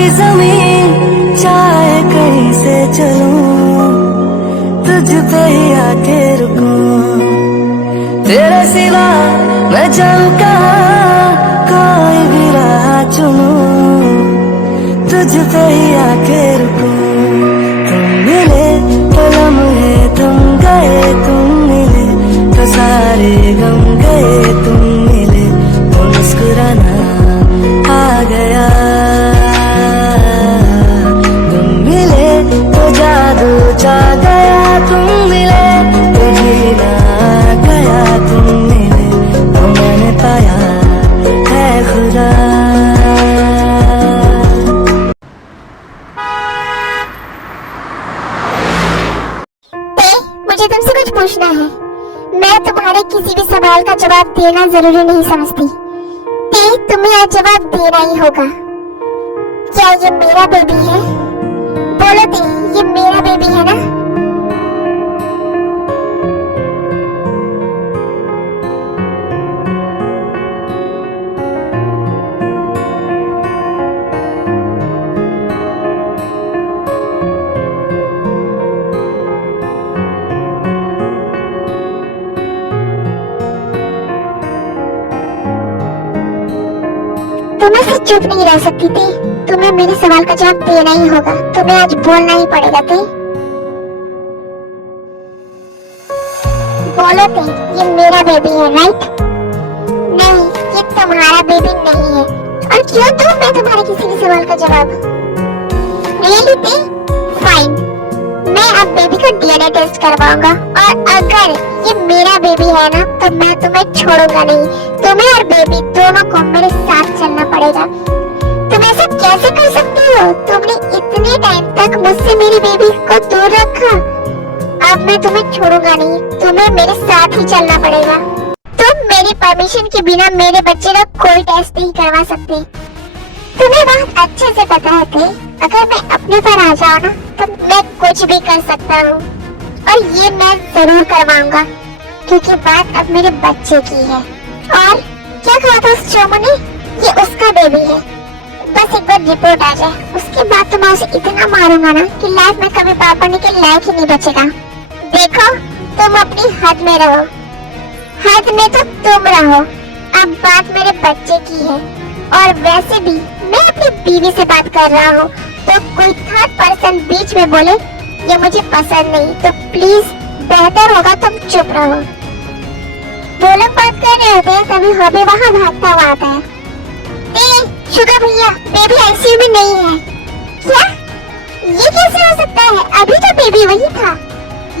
सारी जमीन चाहे कहीं से चलूं, तुझ पे ही आके रुकूं। तेरे सिवा मैं जाऊं कहाँ, कोई भी राह चुनूं, तुझ पे ही आके रुकूं। तुम मिले तो लम्हे तुम गए, तुम मिले तो सारे गम गए, तुम मिले तो मुस्कुराना आ गया। तुम मिले तो जादू छा गया, तुम मिले तो जीना आ गया, तुम मिले तो मैंने पाया है खुदा। मुझे तुमसे कुछ पूछना है। मैं तुम्हारे किसी भी सवाल का जवाब देना जरूरी नहीं समझती। तुम्हें आज जवाब देना ही होगा। क्या ये मेरा बेबी है? बोलो ये मेरा बेबी है ना? तुम ऐसे चुप नहीं रह सकती थी। तुम्हें मेरे सवाल का जवाब देना ही होगा। तुम्हें आज बोलना ही पड़ेगा थी। बोलो ये मेरा बेबी है राइट? नहीं, ये तुम्हारा बेबी नहीं है। और क्यों दूं मैं तुम्हारे किसी भी सवाल का जवाब? रियली थी? फाइन, मैं अब बेबी का डीएनए टेस्ट करवाऊंगा और अगर ये मेरा बेबी है ना तो मैं तुम्हें छोड़ूंगा नहीं। तुम्हें और बेबी दोनों को मेरे साथ चलना पड़ेगा। तुम ऐसा कैसे कर सकती हो? तुमने इतने टाइम तक मुझसे मेरी बेबी को दूर रखा। अब मैं तुम्हें छोड़ूंगा नहीं, तुम्हें मेरे साथ ही चलना पड़ेगा। तुम मेरी परमिशन के बिना मेरे बच्चे का कोई टेस्ट नहीं करवा सकते। तुम्हें बहुत अच्छे से पता है कि अगर मैं अपने पर आ जाऊँ ना तो मैं कुछ भी कर सकता हूँ और ये मैं जरूर करवाऊंगा क्योंकि बात अब मेरे बच्चे की है। और क्या कहा था उस चोमू ने? ये उसका बेबी है। बस एक बार रिपोर्ट आ जाए उसके बाद तो मैं उसे इतना मारूंगा ना कि लाइफ में कभी पापा बनने के लायक ही नहीं बचेगा। देखो तुम अपनी हद में रहो। हद में तो तुम रहो। अब बात मेरे बच्चे की है और वैसे भी मैं अपनी बीवी से बात कर रहा हूँ तो कोई थर्ड पर्सन बीच में बोले ये मुझे पसंद नहीं तो प्लीज बेहतर होगा तुम चुप रहो। वो लोग बात कर रहे होते हैं तभी हबे वहाँ भागता हुआ आता है। शुगर भैया बेबी आईसीयू में नहीं है। क्या? ये कैसे हो सकता है? अभी तो बेबी वही था।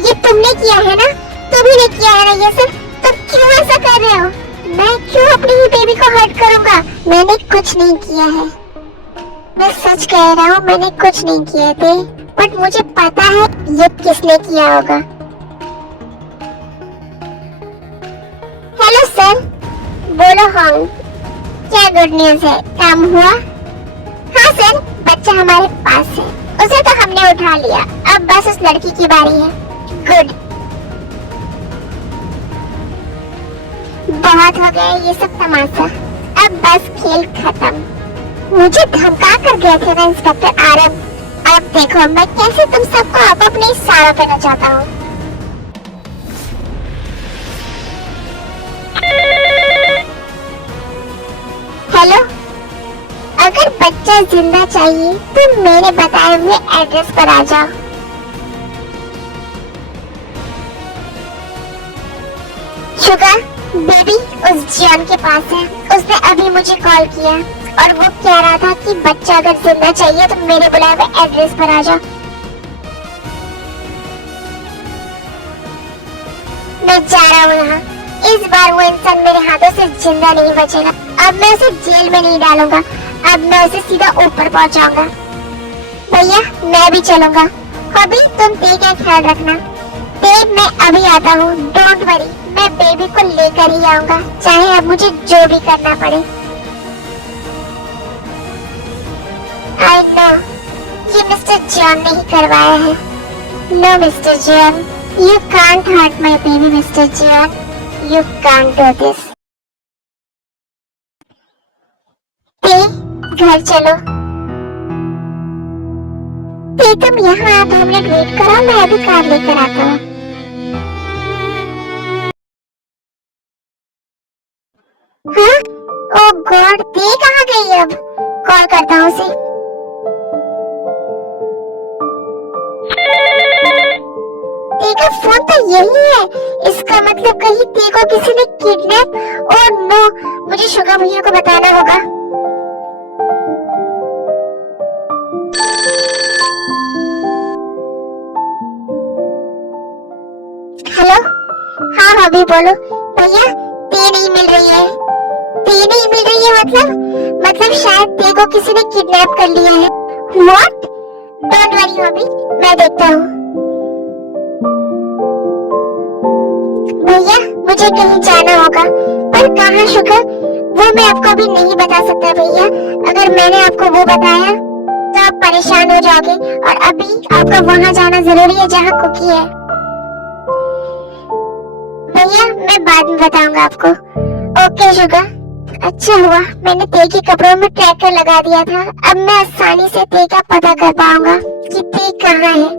ये तुमने किया है ना? तुम्ही ने किया है ना ये सब? तो क्यों ऐसा कर रहे हो? मैं क्यों अपनी ही बेबी को हर्ट करूंगा? मैंने कुछ नहीं किया है। मैं सच कह रहा हूँ, मैंने कुछ नहीं किए थे बट मुझे पता है ये किसने किया होगा। Hello sir. बोलो हाँ, क्या गुड न्यूज है? काम हुआ? हाँ सर, बच्चा हमारे पास है। उसे तो हमने उठा लिया, अब बस उस लड़की की बारी है। गुड। बहुत हो गया ये सब तमाशा, अब बस खेल खत्म। मुझे धमका कर गए थे ना इंस्पेक्टर आरव। अब देखो मैं कैसे तुम सबको अब अपने इशारों पे नचाता हूँ। हेलो, अगर बच्चा जिंदा चाहिए तो मेरे बताए हुए एड्रेस पर आ जाओ। शुगर बेबी उस जियान के पास है। उसने अभी मुझे कॉल किया और वो कह रहा था कि बच्चा अगर जिंदा चाहिए तो मेरे बुलाए हुए एड्रेस पर आ जाओ। मैं जा रहा हूँ यहाँ। इस बार वो इंसान मेरे हाथों से जिंदा नहीं बचेगा। अब मैं उसे जेल में नहीं डालूंगा, अब मैं उसे सीधा ऊपर पहुँचाऊंगा। भैया मैं भी चलूंगा। अभी तुम ते का ख्याल रखना। ते मैं अभी आता हूँ, डोंट वरी। मैं बेबी को लेकर ही आऊंगा, चाहे अब मुझे जो भी करना पड़े। आई नो ये मिस्टर जॉन ने ही करवाया है। No mister John, you can't hurt my baby mister John. You can't do this. घर चलो। ते तुम यहाँ 2 मिनट वेट करो, मैं अभी कार लेकर आता हूँ। हाँ? ओ गॉड, ते कहाँ गई अब? कॉल करता हूँ उसे। ते का फोन तो यही है, इसका मतलब कहीं ते को किसी ने किडनैप। ओह नो, मुझे शुगा भैया को बताना होगा। हेलो, हाँ अभी बोलो। भैया, ते नहीं मिल रही है। ते नहीं मिल रही है मतलब शायद ते को किसी ने किडनैप कर लिया है। व्हाट? डोंट वरी हॉबी, मैं देखता हूँ। भैया, मुझे कहीं जाना होगा, पर कहाँ शुगर? वो मैं आपको अभी नहीं बता सकता भैया। अगर मैंने आपको वो बताया तो आप परेशान हो जाओगे, और अभी आपका वहाँ जाना जरूरी है जहाँ कुकी है। भैया, मैं बाद में बताऊंगा आपको। Okay sugar. अच्छा हुआ मैंने ते के कपड़ों में ट्रैकर लगा दिया था। अब मैं आसानी से ते का पता कर पाऊंगा कि ते कहाँ है।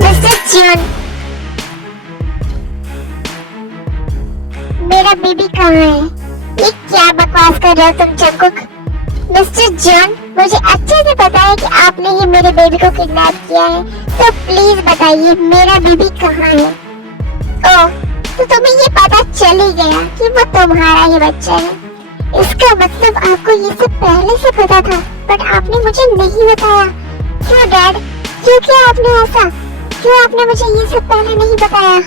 मिस्टर जॉन, मेरा बेबी कहाँ है? ये क्या बकवास कर रहे हो तुम जंकुक? मिस्टर जॉन, मुझे अच्छे से पता है कि आपने ही मेरे बेबी को किडनैप किया है, तो प्लीज बताइए मेरा बेबी कहाँ है? ओह, तो तुम्हें ये पता चल ही गया कि वो तुम्हारा ही बच्चा है। इसका मतलब आपको ये सब पहले से पता था, बट आपने मुझे नहीं बताया। क्यों डैड? क्यों किया आपने ऐसा? क्यों आपने मुझे ये सब पहले नहीं बताया?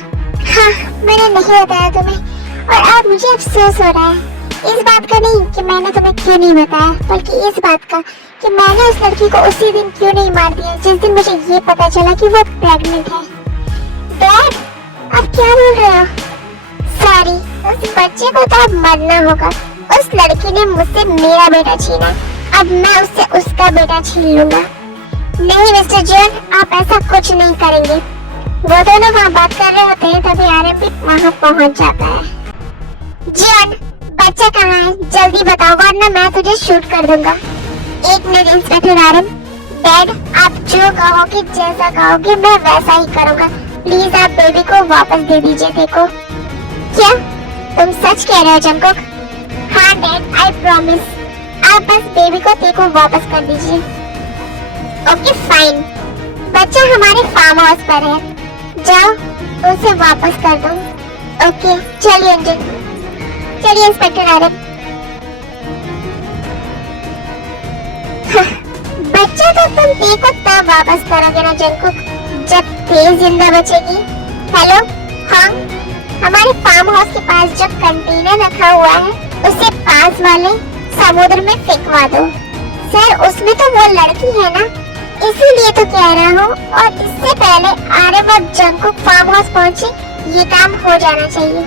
हाँ, मैंने नहीं बताया तुम्हें, और अब मुझे अफसोस हो रहा है। इस बात का नहीं कि मैंने तुम्हें क्यों नहीं बताया, बल्कि इस बात का कि मैंने उस लड़की को उसी दिन क्यों नहीं मार दिया जिस दिन मुझे ये पता चला कि वो प्रेग्नेंट है। डैड, आप क्या बोल रहे हो? सॉरी, उस बच्चे को तो अब मरना होगा। उस लड़की ने मुझसे मेरा बेटा छीना, अब मैं उससे उसका बेटा छीन लूंगा। नहीं मिस्टर जॉन, आप ऐसा कुछ नहीं करेंगे। वो दोनों वहाँ बात कर रहे होते हैं तभी आरएम भी वहाँ पहुँच जाता है। जॉन, बच्चा कहाँ है? जल्दी बताओ वरना मैं तुझे शूट कर दूंगा। 1 मिनट इंस्पेक्टर आरएम। डैड, आप जो कहोगे, जैसा कहोगे मैं वैसा ही करूँगा। प्लीज आप बेबी को वापस दे दीजिए देखो। क्या तुम सच कह रहे हो जंकुक? हाँ डैड, आई प्रॉमिस। आप बस बेबी को देखो वापस कर दीजिए। Okay fine. बच्चा हमारे फार्म हाउस पर है, जाओ उसे वापस कर दो। ओके चलिए अंजन, चलिए इंस्पेक्टर आरएम। बच्चा तो तुम देखो तब वापस करोगे ना जंकुक, जब तेज जिंदा बचेगी। हेलो, हाँ, हमारे फार्म हाउस के पास जो कंटेनर रखा हुआ है उसे पास वाले समुद्र में फेंकवा दो। सर, उसमें तो वो लड़की है ना, इसीलिए तो कह रहा हूँ। और इससे पहले आरएम और जंकुक फार्म हाउस पहुँचे, ये काम हो जाना चाहिए।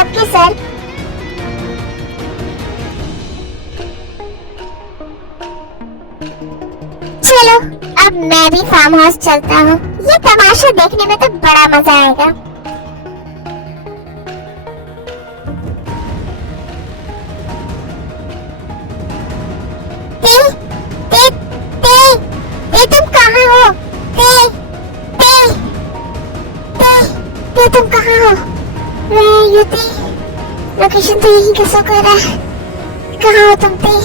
Okay sir. चलो अब मैं भी फार्म हाउस चलता हूँ, ये तमाशा देखने में तो बड़ा मजा आएगा। ते, ते, ते, ते तुम कहाँ हो? ते, ते, ते, ते तुम कहाँ हो? मैं युति, लोकेशन तो यही का शो कर रहा है। कहाँ हो तुम ते?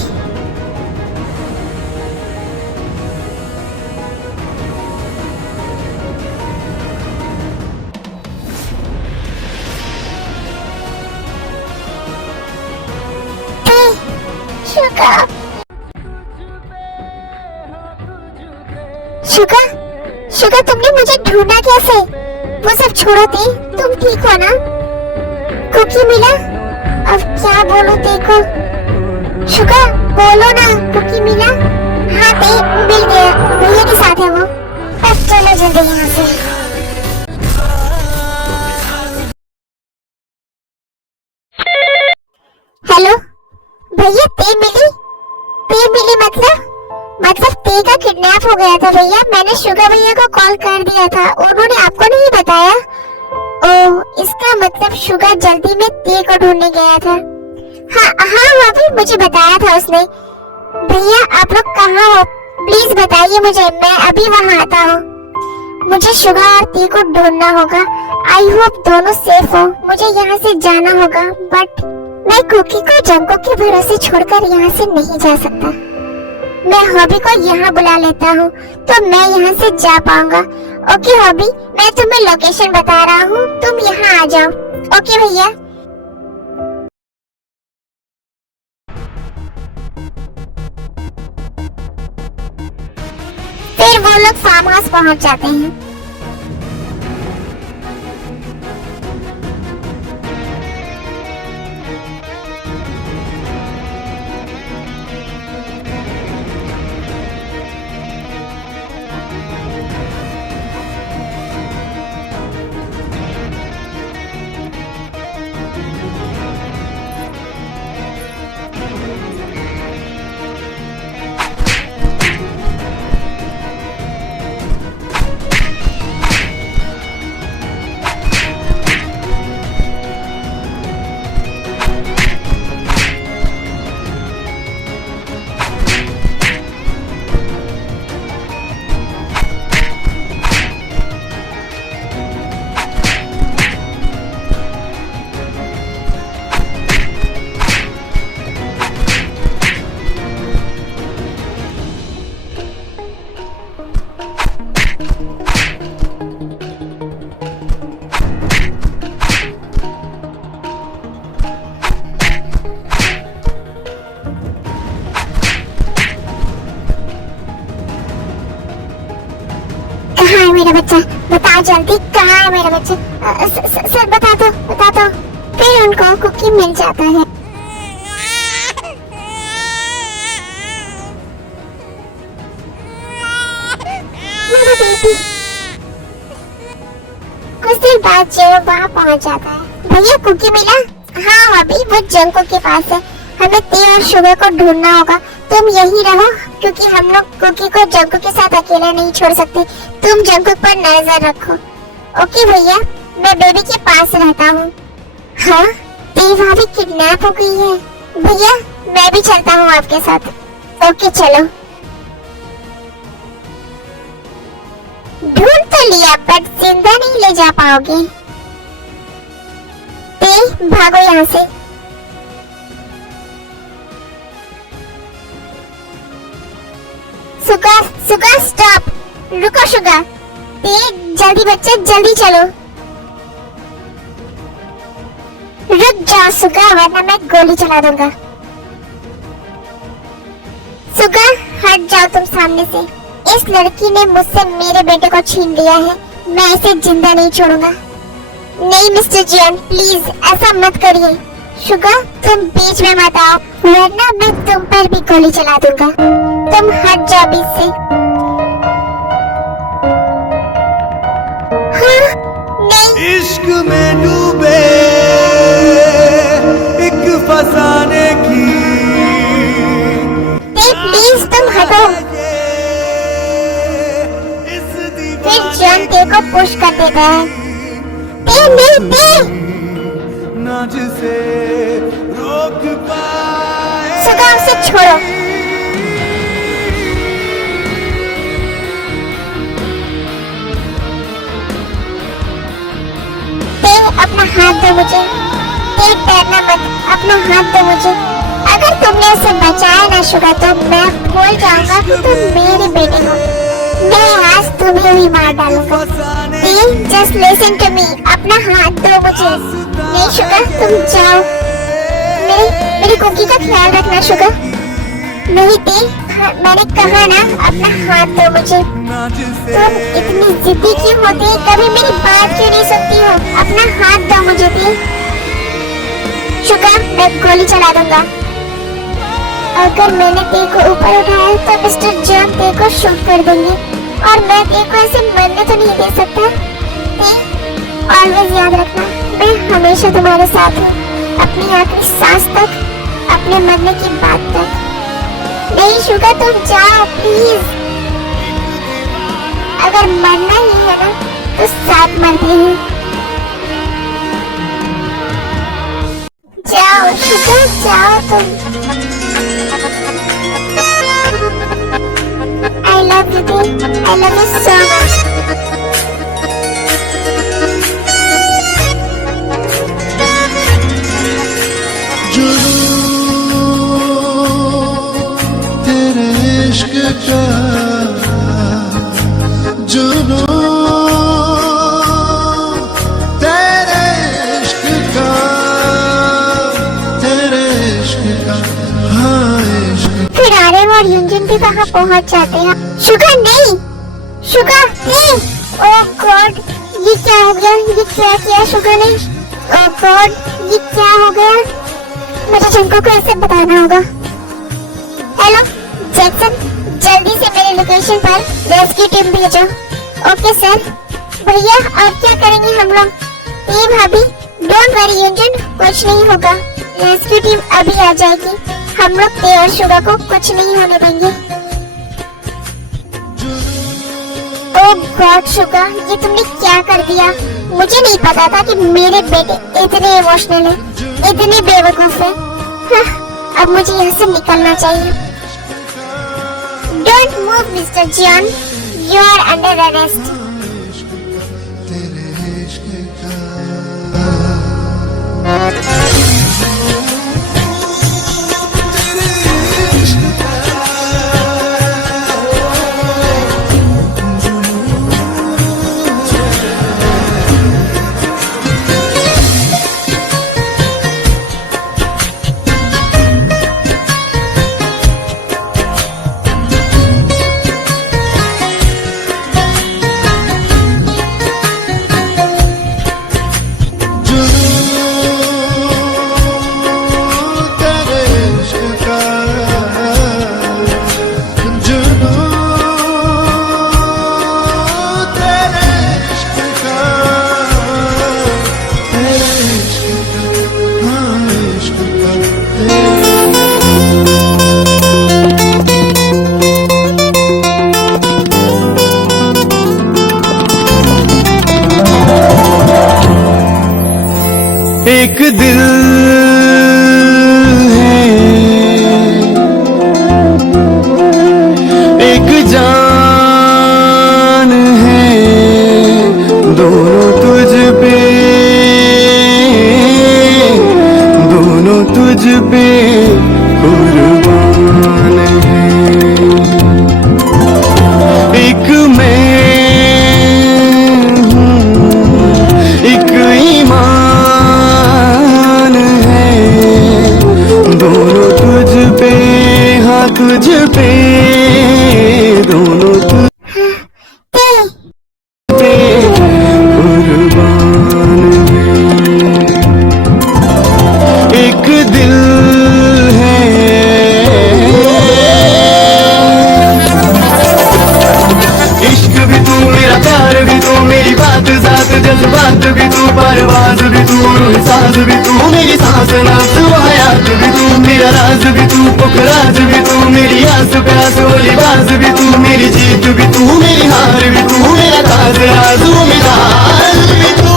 शुगा, शुगा तुमने मुझे ढूंढा कैसे? वो सब छोड़ो ते, तुम ठीक हो ना? कुकी मिला? अब क्या बोलो देखो। शुगा बोलो ना, कुकी मिला? हाँ ते, मिल गया, भैया के साथ है वो। अब चलो जल्दी यहाँ से। हेलो भैया, ते मिली? ते मिली मतलब? मतलब ते का किडनैप हो गया था भैया। मैंने शुगर भैया को कॉल कर दिया था, उन्होंने आपको नहीं बताया? ओह, इसका मतलब शुगर जल्दी में ते को ढूंढने गया था। हाँ हाँ हाँ भी मुझे बताया था उसने। भैया आप लोग कहाँ हो, प्लीज बताइए मुझे, मैं अभी वहाँ आता हूँ। मुझे शुगर और ते को ढूंढना होगा। आई होप दोनों सेफ हो। मुझे यहाँ से जाना होगा, बट मैं कुकी को जंको के भरोसे छोड़कर यहाँ से नहीं जा सकता। मैं हॉबी को यहाँ बुला लेता हूँ तो मैं यहाँ से जा पाऊंगा। ओके हॉबी, मैं तुम्हें लोकेशन बता रहा हूँ, तुम यहाँ आ जाओ। ओके भैया। फिर वो लोग फार्म हाउस पहुँच जाते हैं। कहाँ है मेरा बच्चा? बताओ जल्दी, कहाँ है मेरा बच्चा? सर बता दो, बता दो। फिर उनको कुकी मिल जाता है। मेरा बेबी। कुछ देर बाद जेरो वहाँ पहुँच जाता है। भैया कुकी मिला? हाँ अभी वो जंको के पास है। हमें ते और शुगर को ढूंढना होगा। तुम यही रहो, क्योंकि हम लोग कुकी को जंको के साथ अकेला नहीं छोड़ सकते। तुम जंको पर नजर रखो। ओके भैया, मैं बेबी के पास रहता हूँ। हाँ, ते वहाँ भी किडनैप हो गई है। भैया मैं भी चलता हूँ आपके साथ। ओके चलो। ढूंढ तो लिया, बट जिंदा नहीं ले जा पाओगे। ते भागो यहाँ से। सुगा स्टॉप, रुको शुगा। ते जल्दी बच्चे, जल्दी चलो। रुक जाओ सुगा, वरना मैं गोली चला दूंगा। सुगा हट जाओ तुम सामने से। इस लड़की ने मुझसे मेरे बेटे को छीन लिया है, मैं इसे जिंदा नहीं छोड़ूंगा। नहीं मिस्टर जियन, प्लीज ऐसा मत करिए। शुगा तुम बीच में मत आओ, वरना मैं तुम पर भी गोली चला दूंगा। तुम हट जाओ बीच से। हाँ, नहीं। इश्क में डूबे एक फसाने की। प्लीज तुम हटो। फिर जॉन ते को पुश कर देता है। ते नहीं, ते ना जिसे रोक पाए। सुगा उसे छोड़ो। अपना हाथ दो मुझे। एक डरना मत, अपना हाथ दो मुझे। अगर तुमने उसे बचाया ना शुगा, तो मैं भूल जाऊंगा कि तुम मेरे बेटे हो। मैं आज तुम्हें भी मार डालूंगा। जस्ट लिसन टू मी, अपना हाथ दो मुझे। नहीं शुगा, तुम जाओ। मेरी कुकी का ख्याल रखना शुगा। नहीं ती, मैंने कहा ना, अपना हाथ दो मुझे। तुम इतनी जिद्दी क्यों होती, कभी मेरी बात क्यों नहीं सुनती हो? अपना हाथ दो मुझे ती। शुगा मैं गोली चला दूंगा। अगर मैंने ते को ऊपर उठाया तो मिस्टर जॉन ते को शूट कर देंगे, और मैं ते को ऐसे मरने तो नहीं दे सकता। ऑलवेज याद रखना, मैं हमेशा तुम्हारे साथ हूँ, अपनी आखिरी सांस तक, अपने मरने की बात तक। नहीं शुगर तुम जाओ प्लीज। अगर मरना ही है ना तो साथ मरते हैं। जाओ शुगर जाओ तुम। I love you babe, I love you so much। तेरे इश्क का जुनून, तेरे इश्क का, तेरे इश्क का, हाँ इश्क। फिर आर्यन और युंजन भी वहाँ पहुँच जाते हैं। शुगर नहीं, शुगर नहीं। ओह गॉड, ये क्या हो गया? ये क्या किया शुगर ने? ओह गॉड, ये क्या हो गया? मुझे जिनको को ऐसे बताना होगा। हेलो जैक्सन, जल्दी से मेरे लोकेशन पर रेस्क्यू टीम भेजो। Okay sir. भैया अब क्या करेंगे हम लोग? ये भाभी डोंट वरी युंजन, कुछ नहीं होगा। रेस्क्यू टीम अभी आ जाएगी। हम लोग ते और शुगर को कुछ नहीं होने देंगे। ओह गॉड शुगर, ये तुमने क्या कर दिया? मुझे नहीं पता था कि मेरे बेटे इतने इमोशनल है, इतने बेवकूफ है। हाँ, अब मुझे यहाँ से निकलना चाहिए। Don't move, Mr. John. You are under arrest. एक दिल है, एक जान है, दोनों तुझ पे, दोनों तुझ पे कुर्बान है। एक मैं हूँ, एक ईमान है, दोनों तुझ पे, हाँ तुझ पे, दोनों तुझ पे कुर्बान है। एक दिल है, इश्क भी तू, मेरा प्यार भी तू, मेरी बात जात जज्बात भी तू, परवाज भी तू, सांस भी तू, मेरी सांस नास हयात भी तू, मेरा राज भी तू, पुखराज भी तू, मेरी आस प्यास वो लिबास भी तू, मेरी जीत भी तू, मेरी हार भी तू, मेरा राज राज वो मिजाज भी तू।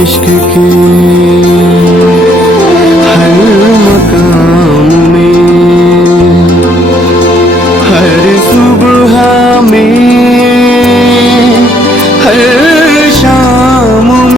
इश्क के हर मकाम में, हर सुबह